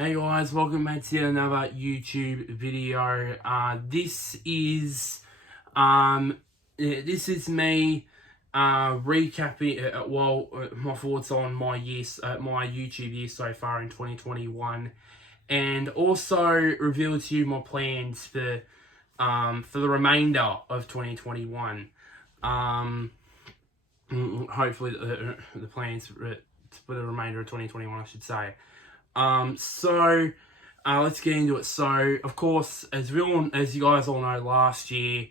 Hey guys, welcome back to another YouTube video. This is me recapping my thoughts on my my YouTube year so far in 2021, and also reveal to you my plans for the remainder of 2021. Hopefully the plans for the remainder of 2021, I should say. Let's get into it. So, of course, as you guys all know, last year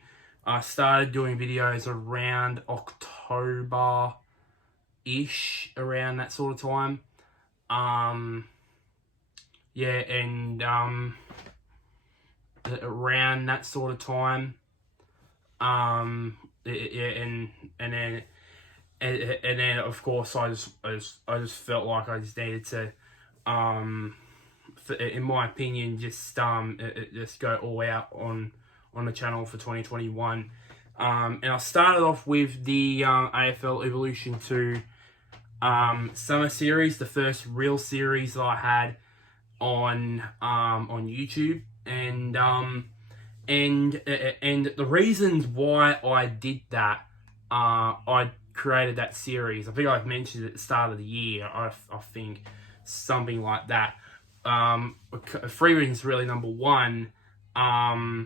I started doing videos around October-ish, around that sort of time. Around that sort of time. And then of course I just felt like I just needed to in my opinion, just go all out on the channel for 2021. And I started off with the AFL Evolution 2 Summer Series, the first real series that I had on YouTube, and the reasons why I did that, I created that series. I think I've mentioned at the start of the year. I think something like that. Three reasons really. Number one, I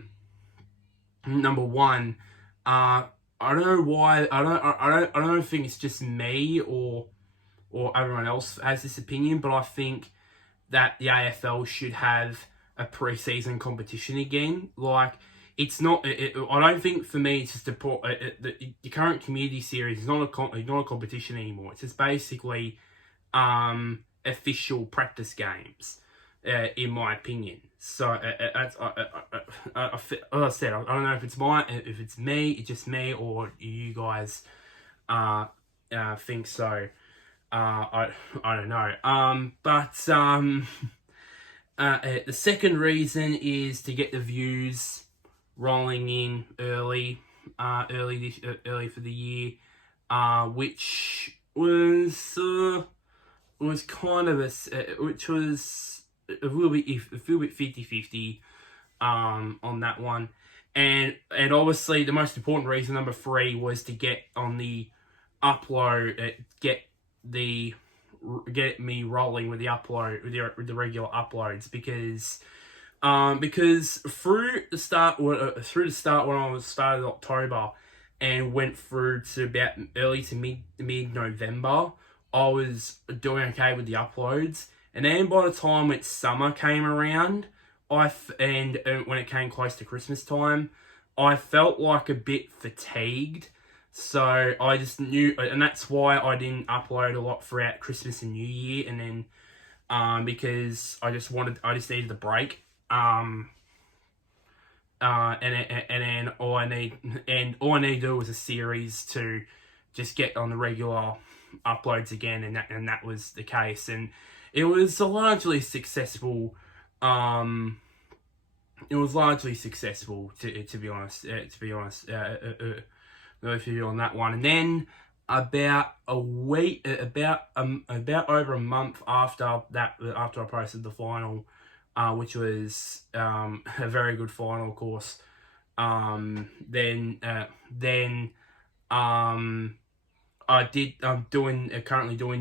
don't know why. I don't think it's just me or everyone else has this opinion, but I think that the AFL should have a pre-season competition again. Like, it's not. I don't think for me it's just the current community series is not a competition anymore. It's just basically official practice games, in my opinion. So as I said, I don't know if it's me, it's just me, or you guys think so. I don't know. The second reason is to get the views rolling in early for the year, which was kind of which was a little bit 50-50 on that one, and obviously the most important reason, number three, was to get on the upload, get me rolling with the upload, with the regular uploads, because through the start when I was started October and went through to about early to mid November, I was doing okay with the uploads, and then by the time summer came around, and when it came close to Christmas time, I felt like a bit fatigued. So I just knew, and that's why I didn't upload a lot throughout Christmas and New Year, and then because I just needed the break. And then all I need to do was a series to just get on the regular uploads again, and that was the case, and it was largely successful. It was largely successful, to be honest. On that one, and then about over a month after that, after I posted the final, which was a very good final, of course. I'm currently doing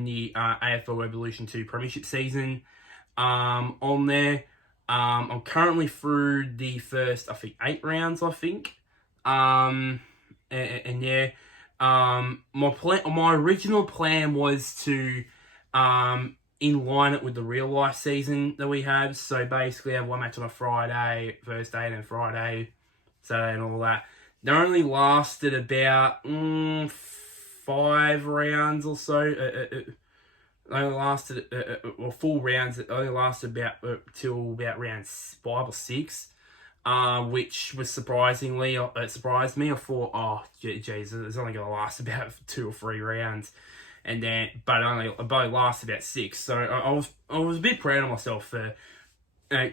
the AFL Evolution 2 Premiership season on there. I'm currently through the first, I think, 8 rounds, I think. My original plan was to inline it with the real life season that we have. So basically, have one match on a Friday, Thursday, and then Friday, Saturday, and all that. They only lasted about 5 rounds or so. They only lasted full rounds. It only lasted till about round 5 or 6. Which was surprised me. I thought, oh, geez, it's only going to last about 2 or 3 rounds, but it only lasted about 6. So I was a bit proud of myself for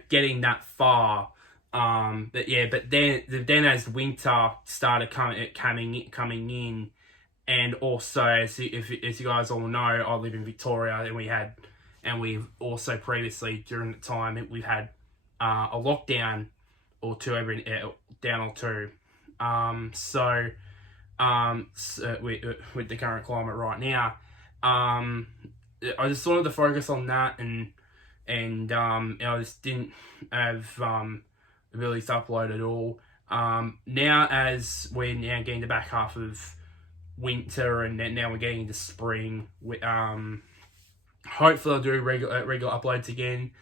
getting that far. But then as winter started coming in, and also as you guys all know, I live in Victoria, and we had and we've also previously during the time we've had a lockdown or two down or two. With the current climate right now, I just wanted to focus on that, and I just didn't have ability to upload at all. Now as we're now getting the back half of winter, and then now we're getting into spring, hopefully I'll do regular uploads again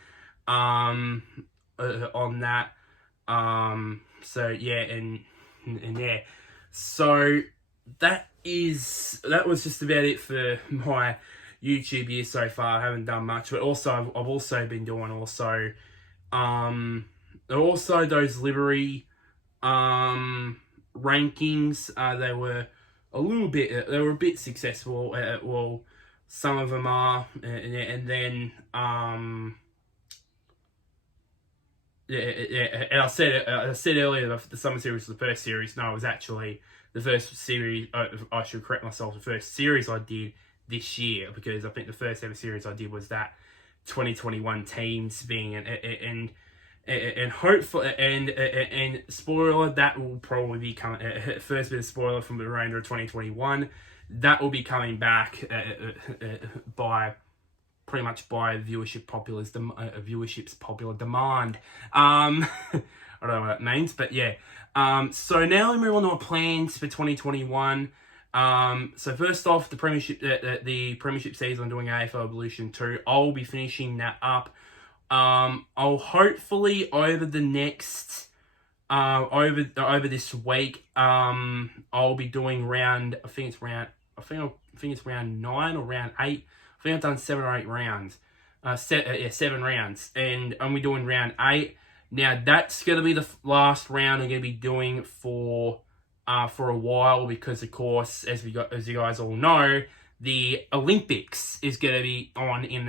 on that. So yeah, and yeah, so that was just about it for my YouTube year so far. I haven't done much, but also I've also been doing those livery rankings. They were a bit successful. Well, some of them are, and then and I said earlier the summer series was the first series. No, it was actually the first series. I should correct myself. The first series I did this year, because I think the first ever series I did was that 2021 teams being, and hopefully, and spoiler, that will probably be coming. First bit of spoiler from the remainder of 2021. That will be coming back by pretty much by viewership's popular demand. I don't know what that means, but yeah. So now we move on to our plans for 2021. So first off, the premiership season, I'm doing AFL Evolution 2. I'll be finishing that up. I'll hopefully over the next over this week, I'll be doing round. I think it's round 9 or round 8. I think I've done 7 or 8 rounds. 7 rounds, and I'm doing round 8. Now that's gonna be the last round I'm gonna be doing for a while, because of course, as you guys all know, the Olympics is gonna be on in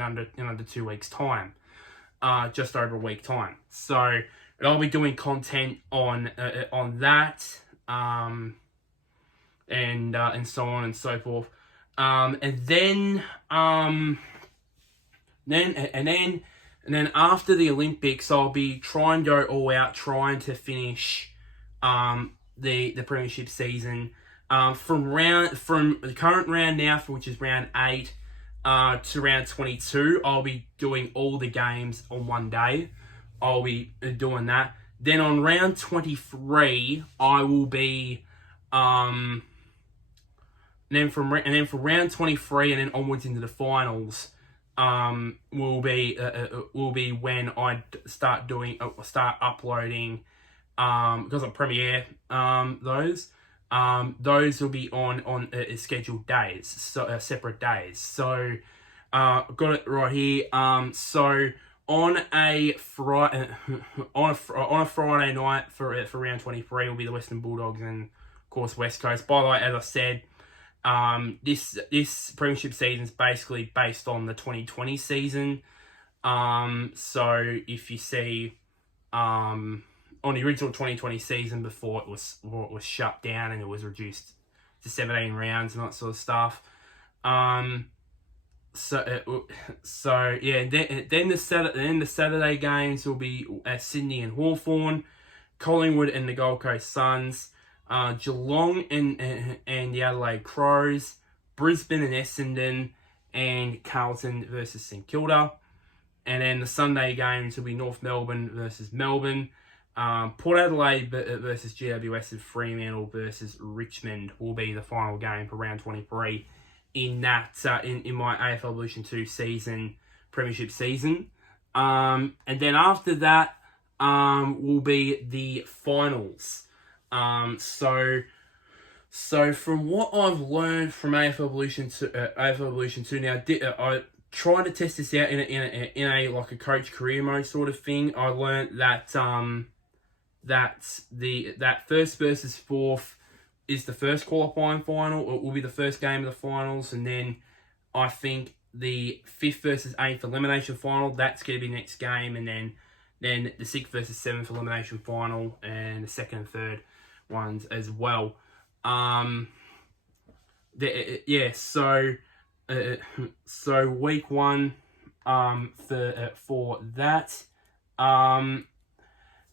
under 2 weeks time, just over a week time. So I'll be doing content on that, and so on and so forth. And then after the Olympics, I'll be trying to go all out, trying to finish the premiership season from the current round now, which is round 8, to round 22. I'll be doing all the games on one day. I'll be doing that. Then on round 23, I will be then for round 23 and then onwards into the finals, will be when I start uploading, because I premiere those. Those will be on scheduled days, so separate days. So I've got it right here. So on a Friday night for round 23 will be the Western Bulldogs and of course West Coast. By the way, as I said, this premiership season is basically based on the 2020 season. So if you see on the original 2020 season before it was shut down and it was reduced to 17 rounds and that sort of stuff. So yeah, then the Saturday games will be Sydney and Hawthorn, Collingwood and the Gold Coast Suns, Geelong and the Adelaide Crows, Brisbane and Essendon, and Carlton versus St Kilda. And then the Sunday games will be North Melbourne versus Melbourne, Port Adelaide versus GWS, and Fremantle versus Richmond will be the final game for round 23 in that in my AFL Evolution 2 season, premiership season. And then after that will be the finals. So from what I've learned from AFL Evolution 2 now, I tried to test this out in a like a coach career mode sort of thing. I learned that that first versus fourth is the first qualifying final. It will be the first game of the finals, and then I think the 5th versus 8th elimination final, that's going to be next game, and then the 6th versus 7th elimination final, and the 2nd and 3rd ones as well. So so week one for that.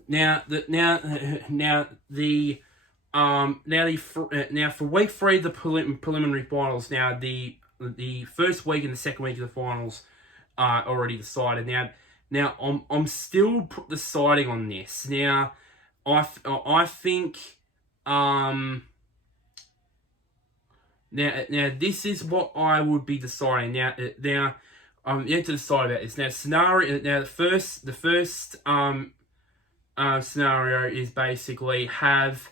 Now for week three, the preliminary finals. Now the first week and the second week of the finals are already decided. Now I'm still deciding on this. Now I think now this is what I would be deciding. Now you have to decide about this. Now scenario. Now the first scenario is basically have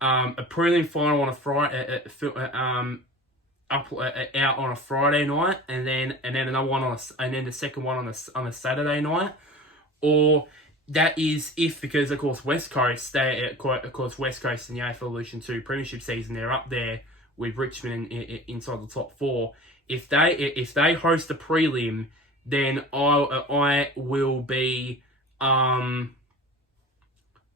a prelim final on a Friday, out on a Friday night, and then another one and then the second one on a Saturday night, or that is if, because of course West Coast and the AFL Evolution 2 Premiership season, they're up there with Richmond inside the top four. If they host a prelim, then I will be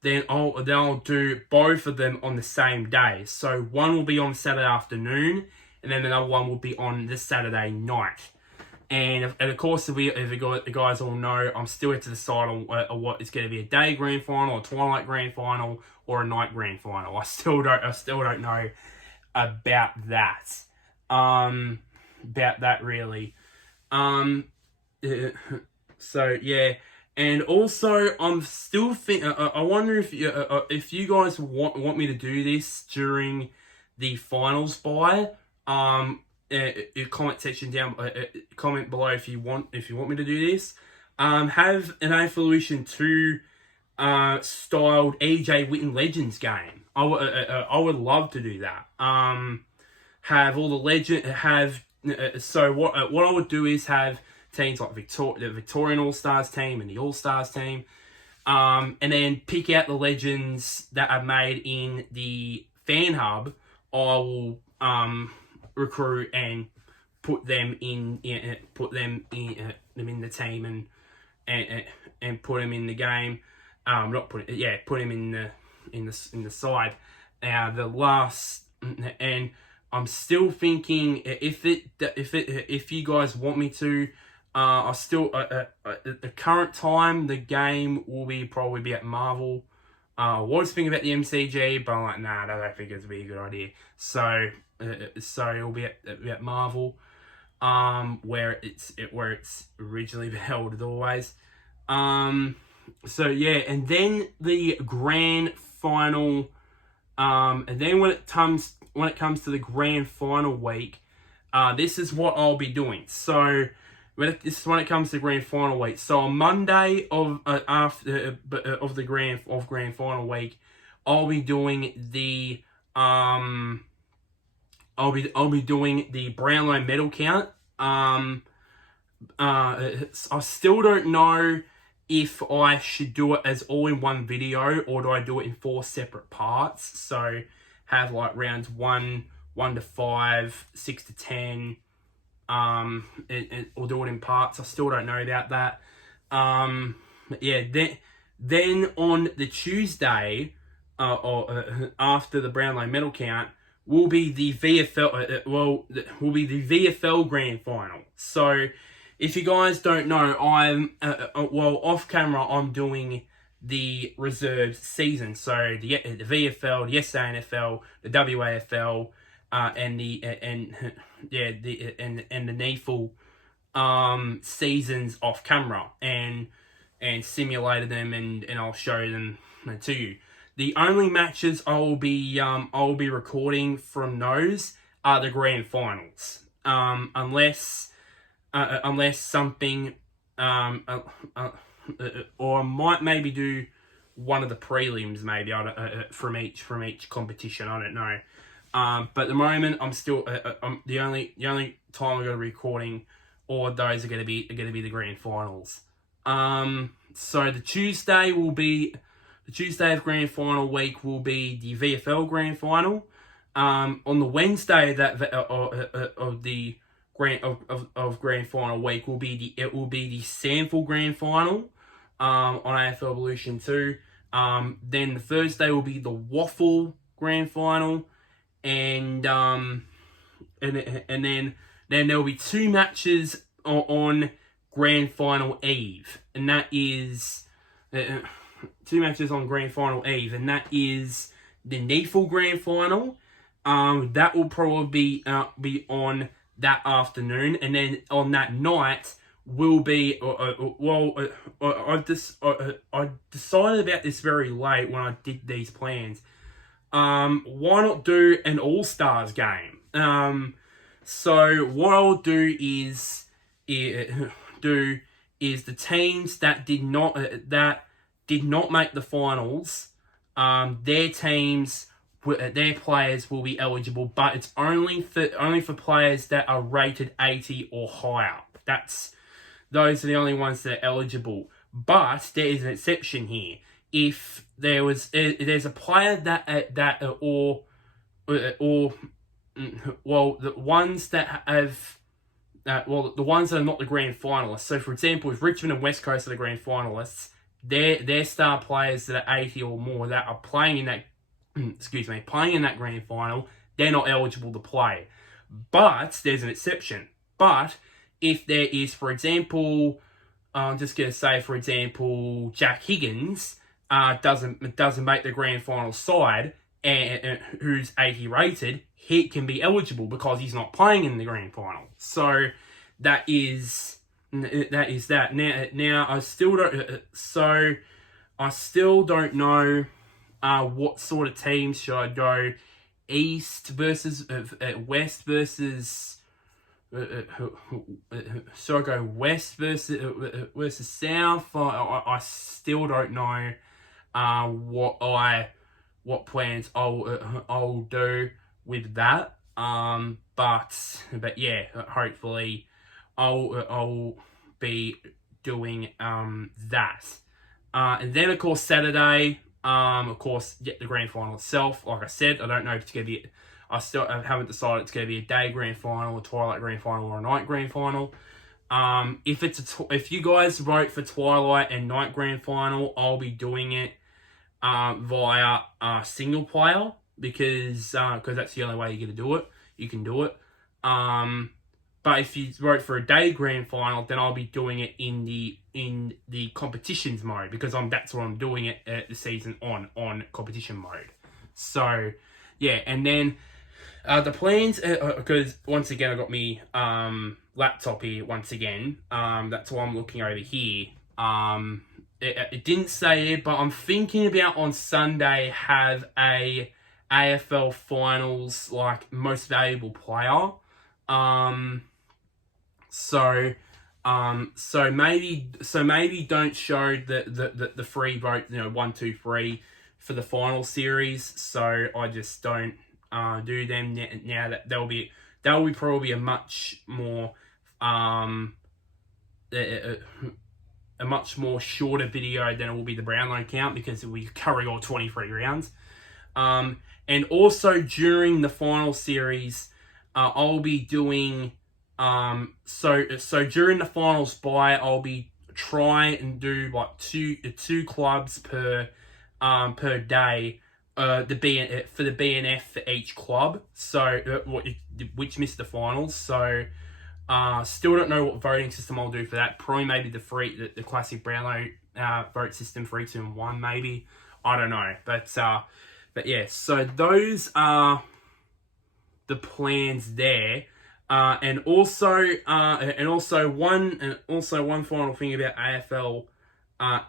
then I'll do both of them on the same day. So one will be on Saturday afternoon, and then another one will be on the Saturday night. And of course, if the guys all know, I'm still yet to decide on what it's going to be: a day grand final, a twilight grand final, or a night grand final. I still don't know about that. About that really. So yeah. And also, I'm still I wonder if you guys want me to do this during the finals bye. Comment section down. Comment below if you want me to do this. Have an Evolution 2 styled EJ Witten Legends game. I would love to do that. Have all the legend so what I would do is have teams like the Victorian All-Stars team and the All-Stars team, and then pick out the legends that are made in the fan hub. I will recruit and put them in them in the team and put them in the game. Put them in the side. The last, and I'm still thinking if you guys want me to. I still at the current time the game will probably be at Marvel. I was thinking about the MCG, but I'm like, nah, I don't think it's be a good idea. So it'll be at Marvel, where it's originally held as always. So yeah, and then the grand final, and then when it comes to the grand final week, this is what I'll be doing. So. This is when it comes to grand final week. So on Monday of the grand final week, I'll be doing the I'll be doing the Brownlow medal count. I still don't know if I should do it as all in one video, or do I do it in 4 separate parts. So have like rounds 1 to 5, 6 to 10. Or do it in parts. I still don't know about that. Yeah. Then on the Tuesday, after the Brownlow medal count, will be the VFL. Will be the VFL grand final. So, if you guys don't know, I'm off camera. I'm doing the reserves season. So the VFL, the SANFL, the WAFL. And the NEFL seasons off camera and simulated them, and I'll show them to you. The only matches I will be recording from those are the grand finals, unless something or I might maybe do one of the prelims maybe from each competition. I don't know. But at the moment, I'm still the only time I'm going to be recording all of those are going to be the grand finals. So the Tuesday of grand final week will be the VFL grand final. On the Wednesday of the grand final week will be the SANFL grand final on AFL Evolution 2. Then the Thursday will be the Waffle grand final. And then Then there will be 2 matches on Grand Final Eve, and that is 2 matches on Grand Final Eve, and that is the NEAFL Grand Final. That will probably be on that afternoon, and then on that night will be I decided about this very late when I did these plans. Why not do an All-Stars game? So what I'll do is the teams that did not make the finals, their players will be eligible, but it's only for players that are rated 80 or higher. Those are the only ones that are eligible. But there is an exception here. If there's a player the ones that have the ones that are not the grand finalists. So, for example, if Richmond and West Coast are the grand finalists, their star players that are 80 or more that are playing in that playing in that grand final, they're not eligible to play. But there's an exception. But if there is, for example, I'm just going to say, for example, Jack Higgins doesn't make the grand final side, and who's 80 rated, he can be eligible because he's not playing in the grand final. So that is that. Now I still don't know what sort of teams should I go. East versus West versus. So I go West versus South. I still don't know what plans I'll do with that. But yeah, hopefully I'll be doing that. And then of course Saturday, of course, get the grand final itself. Like I said, I don't know if it's gonna be. I haven't decided it's going to be a day grand final, a twilight grand final, or a night grand final. If you guys vote for twilight and night grand final, I'll be doing it via single player because that's the only way you're going to do it. You can do it. But if you vote for a day grand final, then I'll be doing it in the competitions mode because that's what I'm doing it the season on competition mode. So yeah, and then. The plans, because once again I got me laptop here once again. That's why I'm looking over here. It didn't say it, but I'm thinking about on Sunday have a AFL finals like most valuable player. So maybe don't show the free vote 1, 2, 3 for the final series. So I just don't. Do them now that that will be probably a much more shorter video than it will be the Brownlow count because we carry all 23 rounds. And also during the final series, I'll be doing so during the finals I'll be trying and do like two clubs per day. For the BNF for each club, so which missed the finals. So still don't know what voting system I'll do for that. Probably maybe the classic Brownlow vote system 3, 2, and 1 maybe. I don't know, but yeah. So those are the plans there, and also one final thing about AFL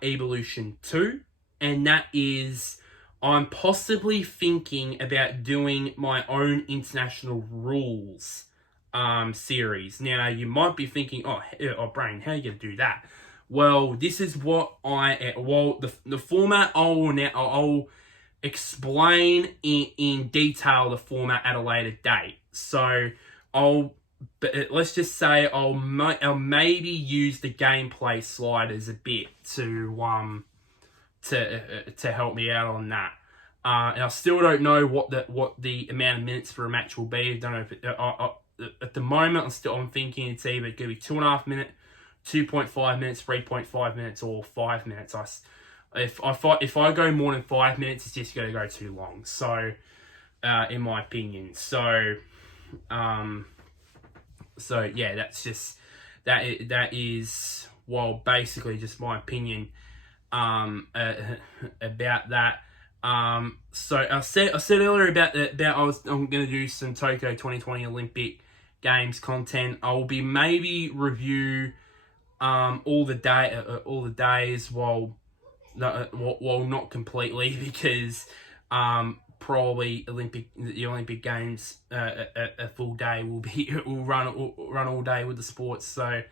Evolution 2, and that is. I'm possibly thinking about doing my own international rules series. Now, you might be thinking, oh, Brain, how are you going to do that? Well, this is what the format I'll explain in detail the format at a later date. So, let's just say I'll maybe use the gameplay sliders a bit to help me out on that. And I still don't know what the amount of minutes for a match will be. I don't know if at the moment I'm thinking it's either going to be 2.5 minutes, 2.5 minutes, 3.5 minutes, or 5 minutes. If I go more than 5 minutes, it's just going to go too long. So, in my opinion, so So yeah, that is well basically just my opinion about that. So I said earlier about I'm gonna do some Tokyo 2020 Olympic Games content. I'll be maybe review all the days while not completely because probably the Olympic Games a full day will run all day with the sports. So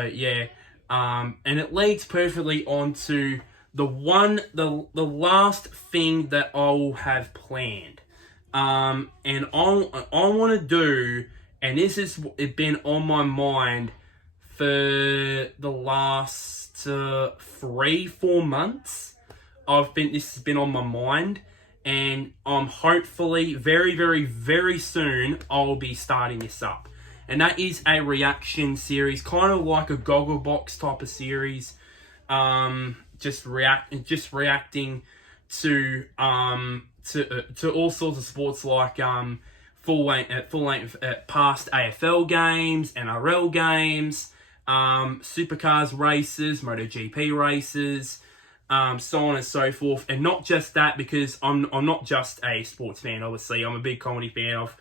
yeah, and it leads perfectly onto the last thing that I'll have planned. And I want to do, and this has been on my mind for the last 3-4 months. This has been on my mind, and hopefully very very very soon I'll be starting this up, and that is a reaction series, kind of like a Gogglebox type of series. Just reacting to all sorts of sports like full length past AFL games, NRL games, supercars races, MotoGP races, so on and so forth. And not just that, because I'm not just a sports fan. Obviously, I'm a big comedy fan of.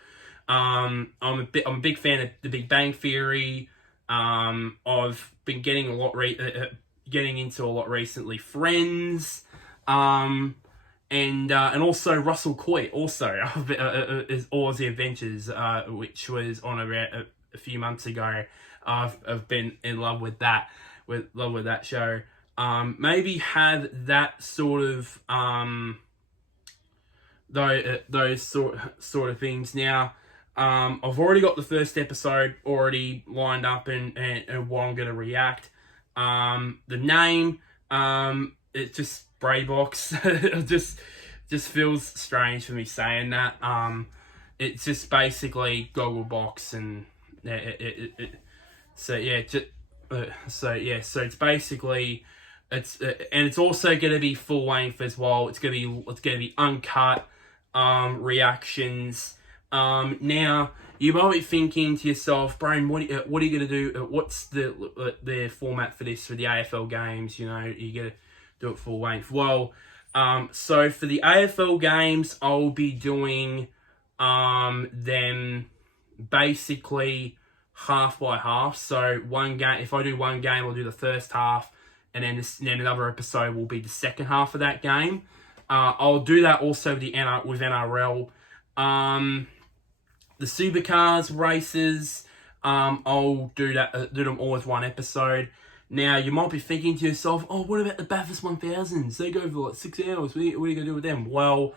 I'm a big fan of The Big Bang Theory. I've been getting getting into a lot recently. Friends, and also Russell Coit, also is Aussie Adventures, which was on a few months ago. I've been in love with that, show. Maybe have that sort of those sort of things. Now, I've already got the first episode already lined up and what I'm going to react. The name, it's just Braybox. It just feels strange for me saying that. It's just basically Gogglebox, and so it's basically and it's also going to be full length as well. It's going to be uncut reactions. Now, you might be thinking to yourself, Brian, what are you going to do? What's the format for this, for the AFL games? You know, you got to do it full length. Well, so for the AFL games, I'll be doing them basically half by half. So one game, if I do one game, I'll do the first half, and then another episode will be the second half of that game. I'll do that also with NRL. The supercars races, I'll do them all as one episode. Now, you might be thinking to yourself, oh, what about the Bathurst 1000s? They go for like 6 hours. What are you going to do with them? Well,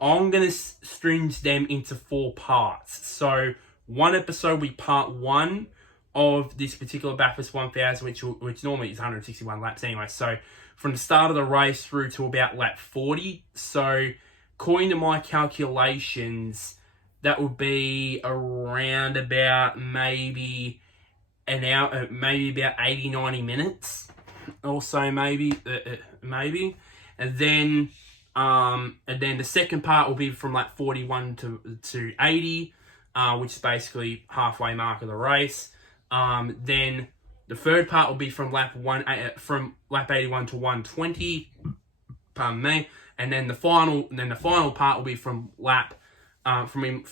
I'm going to string them into 4 parts. So, one episode will be part 1 of this particular Bathurst 1000, which normally is 161 laps anyway. So, from the start of the race through to about lap 40. So, according to my calculations, that would be around about maybe an hour, maybe about 80-90 minutes or so, maybe. And then the second part will be from like 41 to 80, which is basically halfway mark of the race. Then the third part will be from lap 81 to 120. Pardon me. And then the final part will be from lap from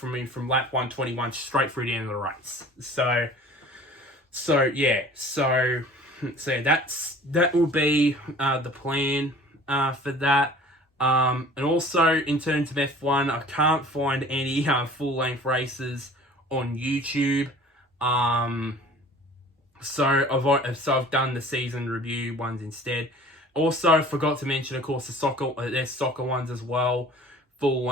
lap 121 straight through the end of the race. So that will be the plan for that. And also in terms of F1, I can't find any full length races on YouTube. So I've done the season review ones instead. Also, forgot to mention, of course, there's soccer ones as well, full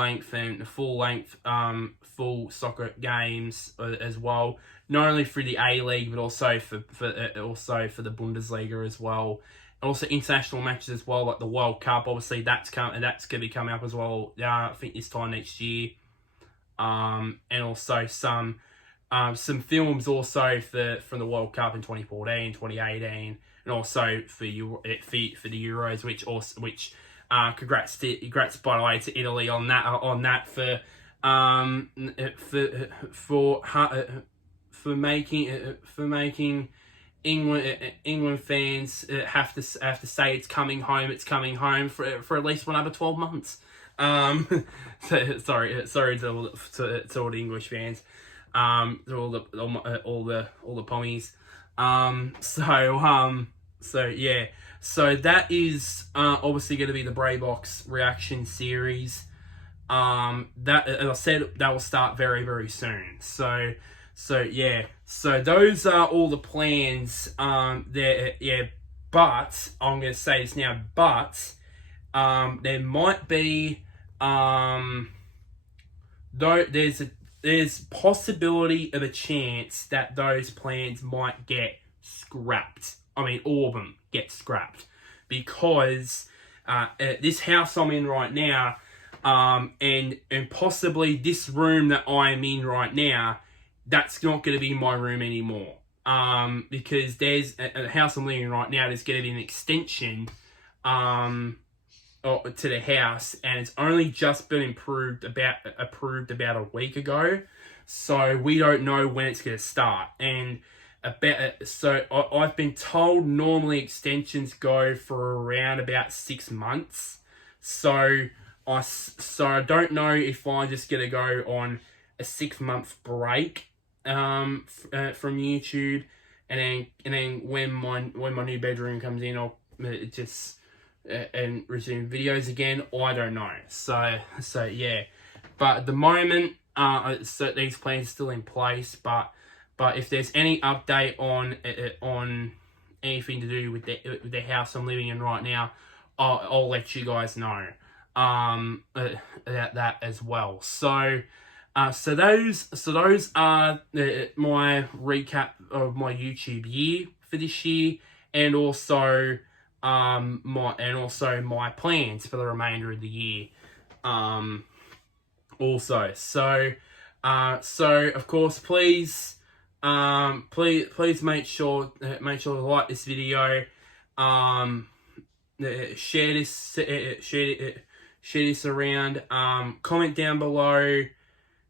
soccer games as well. Not only through the A League, but also for the Bundesliga as well. Also international matches as well, like the World Cup. Obviously, that's going to be coming up as well. I think this time next year. And also some films also from the World Cup in 2014, 2018, and also for the Euros, which congrats by the way to Italy on that for making England fans have to say it's coming home for at least another 12 months. Sorry to all the English fans, to all the pommies. So yeah, so that is obviously going to be the Braybox reaction series. That, as I said, that will start very, very soon. So yeah, so those are all the plans. There, yeah, but I'm going to say this now. But there might be though there's possibility of a chance that those plans might get scrapped. I mean, all of them get scrapped because this house I'm in right now, and possibly this room that I am in right now, that's not going to be my room anymore. Because there's a house I'm living in right now. There's going to be an extension to the house, and it's only just been approved about a week ago, so we don't know when it's going to start. And I've been told normally extensions go for around about 6 months, so I don't know if I'm just going to go on a 6-month break from YouTube, and then when my new bedroom comes in, I'll just and resume videos again. I don't know. So yeah, but at the moment, so these plans are still in place. But if there's any update on anything to do with the house I'm living in right now, I'll let you guys know about that as well. So those are my recap of my YouTube year for this year, and also my plans for the remainder of the year. Also, so of course, please make sure to like this video, share this around, comment down below.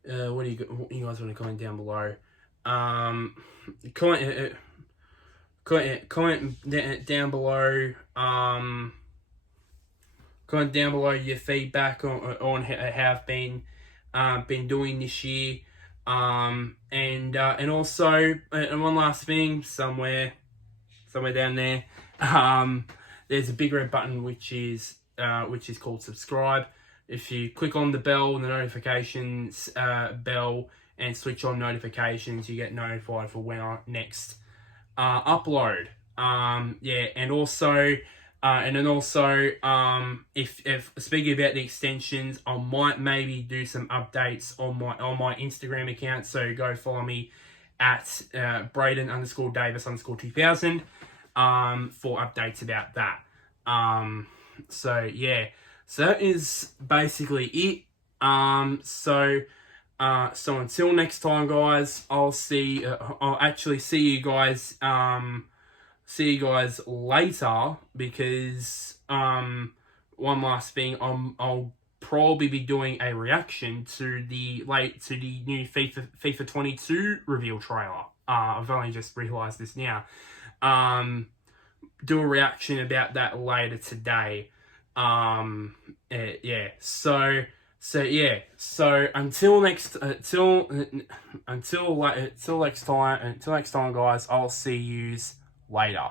What do you guys want to comment down below? Comment down below. Comment down below your feedback on how I've been doing this year. And also, and one last thing, somewhere down there, there's a big red button which is called subscribe. If you click on the bell, the notifications bell, and switch on notifications, you get notified for when I next upload. Yeah, and also if speaking about the extensions, I might maybe do some updates on my Instagram account. So go follow me at Braden_Davis_2000 for updates about that. So yeah, so that is basically it. So until next time, guys, I'll actually see you guys later, because one last thing, I'll probably be doing a reaction to the new FIFA 22 reveal trailer. I've only just realised this now. Do a reaction about that later today. Yeah. So yeah. So until next time, guys, I'll see yous later.